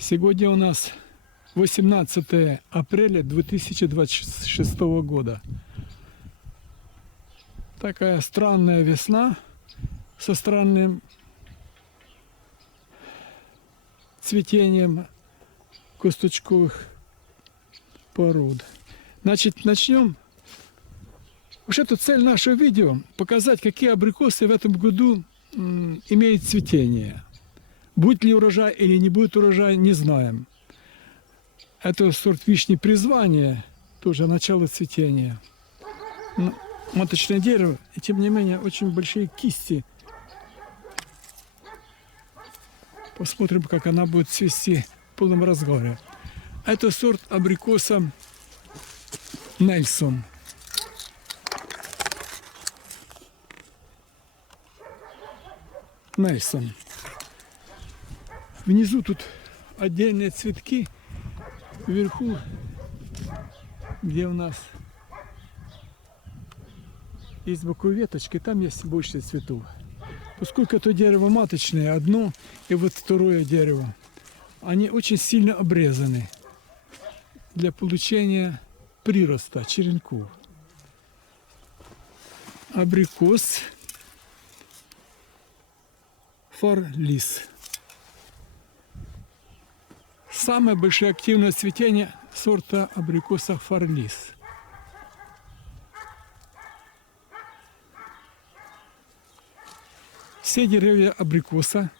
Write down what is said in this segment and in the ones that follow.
Сегодня у нас 18 апреля 2026 года. Такая странная весна со странным цветением кусточковых пород. Значит, начнем. Вообще, тут цель нашего видео – показать, какие абрикосы в этом году имеют цветение. Будет ли урожай или не будет урожая, не знаем. Это сорт вишни призвания, тоже начало цветения. Маточное дерево, и тем не менее очень большие кисти. Посмотрим, как она будет цвести в полном разгаре. Это сорт абрикоса Нельсон. Нельсон. Внизу тут отдельные цветки, вверху, где у нас есть боковые веточки, там есть больше цветов. Поскольку это дерево маточное, одно и вот второе дерево, они очень сильно обрезаны для получения прироста черенков. Абрикос Фарлис. Самое большое активное цветение сорта абрикоса Фарлис. Все деревья абрикоса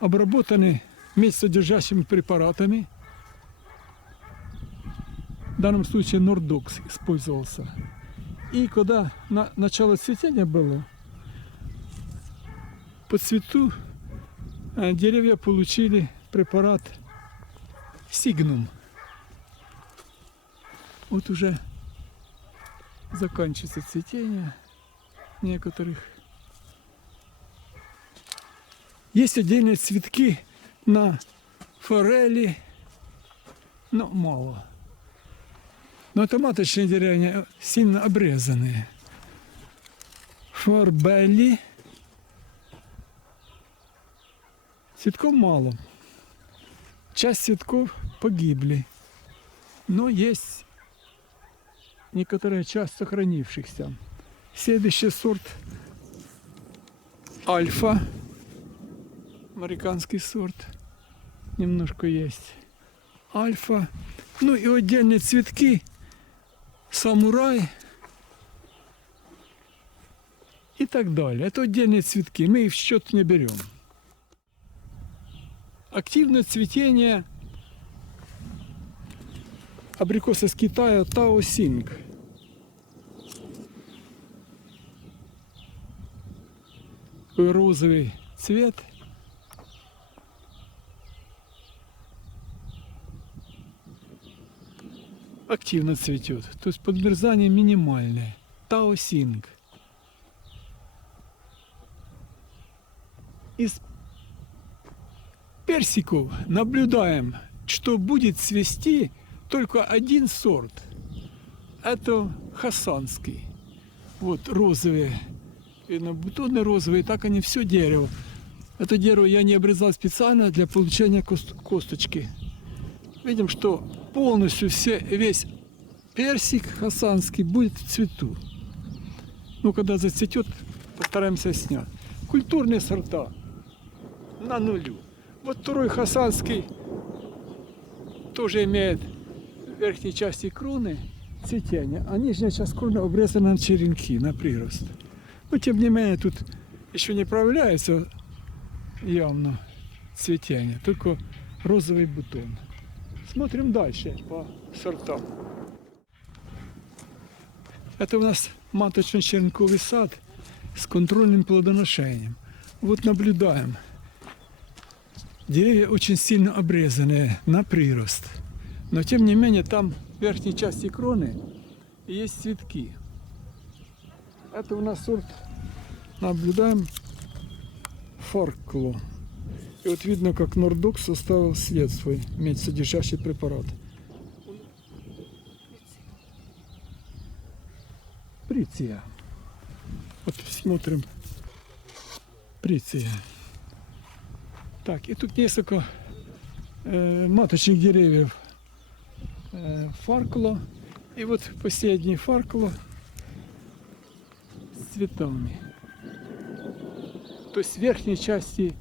обработаны медсодержащими препаратами. В данном случае Нордокс использовался. И когда начало цветения было, по цвету деревья получили препарат Сигнум. Вот уже заканчивается цветение некоторых. Есть отдельные цветки на форели, но мало. Но это маточные деревья, сильно обрезанные. Форбелли. Цветков мало. Часть цветков погибли. Но есть некоторая часть сохранившихся. Следующий сорт Альфа. Американский сорт. Немножко есть. Альфа. Ну и отдельные цветки. Самурай. И так далее. Это отдельные цветки. Мы их в счет не берем. Активное цветение абрикоса с Китая Тао Синг. Розовый цвет. Активно цветет. То есть подмерзание минимальное. Тао Синг. Из персиков наблюдаем, что будет цвести только один сорт. Это хасанский. Вот розовые. Видно, бутоны розовые, так они все дерево. Это дерево я не обрезал специально для получения косточки. Видим, что полностью весь персик хасанский будет в цвету. Ну, когда зацветет, постараемся снять. Культурные сорта на нулю. Вот второй хасанский тоже имеет в верхней части кроны цветение, а нижняя часть кроны обрезана на черенки, на прирост. Но тем не менее тут еще не проявляется явно цветение, только розовый бутон. Смотрим дальше по сортам. Это у нас маточно-черенковый сад с контрольным плодоношением. Вот наблюдаем. Деревья очень сильно обрезанные на прирост. Но тем не менее там в верхней части кроны есть цветки. Это у нас сорт, наблюдаем, Фаркло. И вот видно, как Нордокс оставил след свой, медсодержащий препарат. Приция. Вот смотрим. Приция. Так, и тут несколько маточных деревьев фаркула. И вот последний фаркула с цветами. То есть в верхней части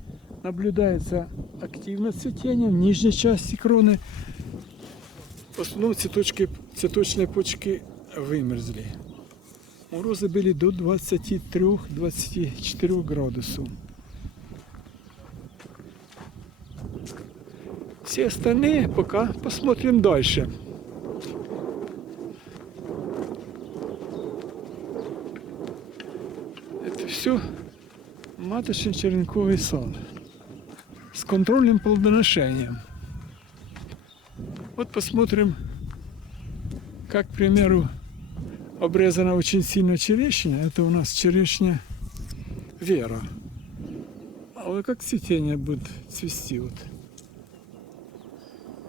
наблюдается активное цветение, в нижней части кроны в основном цветочные почки вымерзли. Морозы были до 23-24 градусов. Все остальные пока посмотрим дальше. Это все маточный черенковый сад с контрольным плодоношением. Вот посмотрим, как, к примеру, обрезана очень сильно черешня. Это у нас черешня Вера. А вот как цветение будет цвести. Вот.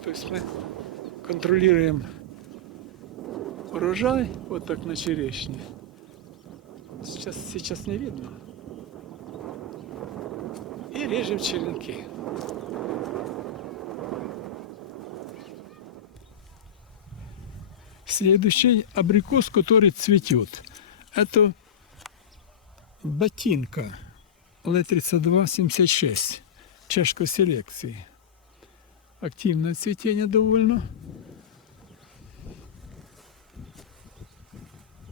То есть мы контролируем урожай вот так на черешне. Сейчас не видно. И режем черенки. Следующий абрикос, который цветет, это ботинка Л3276 чешской селекции. Активное цветение довольно.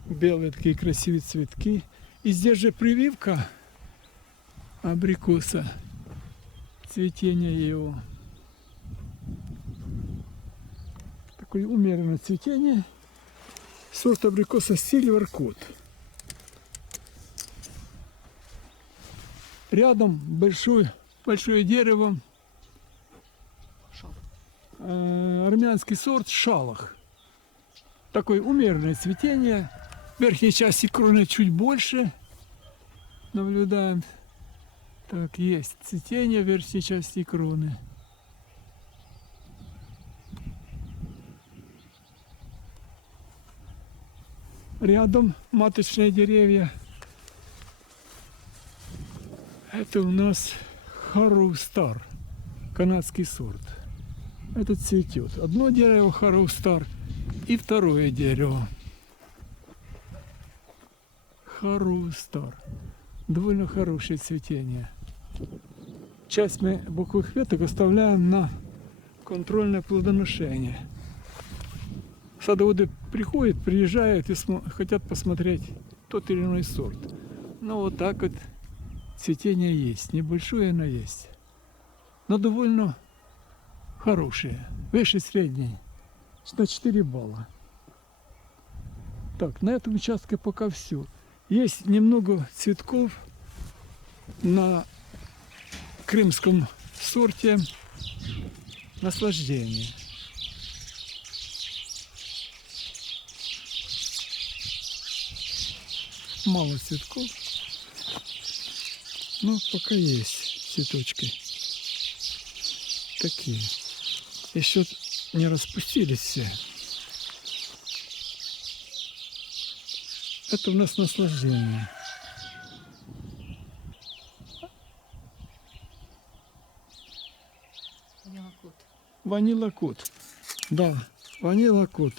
Белые такие красивые цветки. И здесь же прививка абрикоса, цветение его. Такое умеренное цветение. Сорт абрикоса Silver Code. Рядом большое дерево. Армянский сорт Шалах. Такое умеренное цветение. В верхней части кроны чуть больше. Наблюдаем. Так, есть цветение в верхней части кроны. Рядом маточные деревья. Это у нас Harrow Star, канадский сорт. Это цветет. Одно дерево Harrow Star и второе дерево Harrow Star. Довольно хорошее цветение. Часть мы боковых веток оставляем на контрольное плодоношение. Садоводы приезжают и хотят посмотреть тот или иной сорт. Ну вот так вот цветение есть. Небольшое, но есть. Но довольно хорошее. Выше средней. На 4 балла. Так, на этом участке пока все. Есть немного цветков на крымском сорте наслаждение. Мало цветков, но пока есть цветочки такие. Еще не распустились все. Это у нас наслаждение. Ванила кот. Да, ванила кот.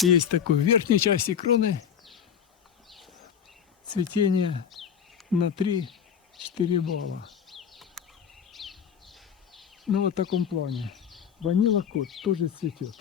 Есть такой в верхней части кроны цветение на 3-4 балла. Ну вот в таком плане. Ванила кот тоже цветет.